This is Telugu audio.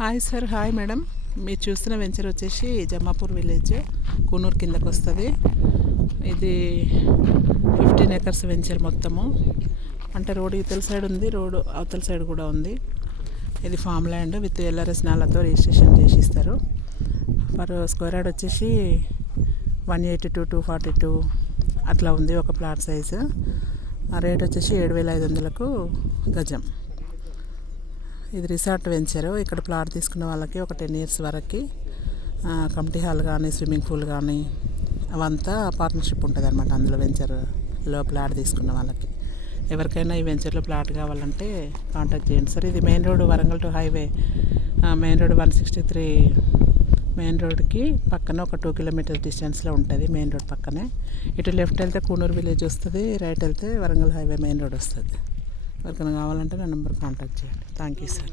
Hi sir, hi madam. మీరు చూస్తున్న వెంచర్ వచ్చేసి జమ్మాపూర్ విలేజ్, కూనూరు కిందకు వస్తుంది. ఇది 15 acres వెంచర్ మొత్తము. అంటే రోడ్ ఇవతల సైడ్ ఉంది, రోడ్ అవతల సైడ్ కూడా ఉంది. ఇది ఫామ్ ల్యాండ్ విత్ LRS నాలతో రిజిస్ట్రేషన్ చేసి ఇస్తారు. పర్ స్క్వేర్ యార్డ్ వచ్చేసి 182 242 అట్లా ఉంది ఒక ప్లాట్ సైజు. ఆ రేట్ వచ్చేసి 7,500కు గజం. ఇది రిసార్ట్ వెంచరు. ఇక్కడ ప్లాట్ తీసుకున్న వాళ్ళకి ఒక 10 years వరకు కమిటీ హాల్ కానీ స్విమ్మింగ్ పూల్ కానీ అవంతా పార్ట్నర్షిప్ ఉంటుంది అనమాట. అందులో వెంచర్లో ప్లాట్ తీసుకున్న వాళ్ళకి ఎవరికైనా ఈ వెంచర్లో ప్లాట్ కావాలంటే కాంటాక్ట్ చేయండి సార్. ఇది main road, Warangal to highway, main road 163 main రోడ్కి పక్కన ఒక 2 kilometers డిస్టెన్స్లో ఉంటుంది. మెయిన్ రోడ్ పక్కనే. ఇటు లెఫ్ట్ వెళ్తే కూనూరు విలేజ్ వస్తుంది, రైట్ వెళ్తే వరంగల్ హైవే మెయిన్ రోడ్ వస్తుంది. ఎవరికైనా కావాలంటే నా నెంబర్ కాంటాక్ట్ చేయండి. Thank you sir.